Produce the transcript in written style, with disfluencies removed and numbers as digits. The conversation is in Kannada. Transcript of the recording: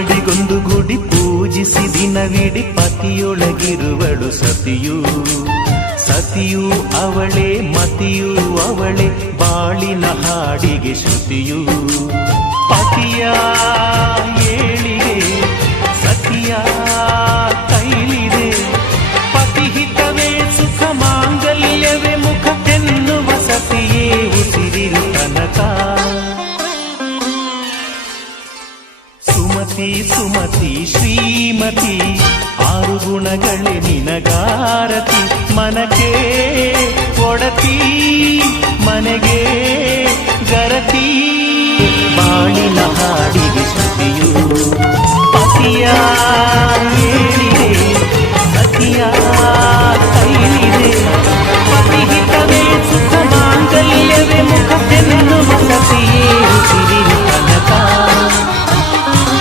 ಅಡಿಗೊಂದು ಗುಡಿ ಪೂಜಿಸಿ ದಿನವಿಡಿ ಪತಿಯೊಳಗಿರುವಳು ಸತಿಯು. ಸತಿಯು ಅವಳೇ ಮತಿಯು ಅವಳೇ ಬಾಳಿನ ಹಾಡಿಗೆ ಶ್ರುತಿಯು. ಪತಿಯ ಏಳಿಗೆ ಸತಿಯ ಕೈಲಿದೆ. ಪತಿಹಿತವೇ ಸುಖ ಮಾಂಗಲ್ಯವೇ ಮುಖ ಎನ್ನುವ ಸತಿಯೇ ಉಸಿರಿರು ತನಕ. ಸುಮತಿ ಸುಮತಿ ಶ್ರೀಮತಿ ಆರು ಗುಣಗಳೇ ನಿನಗಾರತಿ. ಮನಕ್ಕೆ ಒಡತಿ ಮನೆಗೆ ಗರತಿ ಬಾಳಿನ ಹಾಡಿಗೆ ಶ್ರುತಿಯು.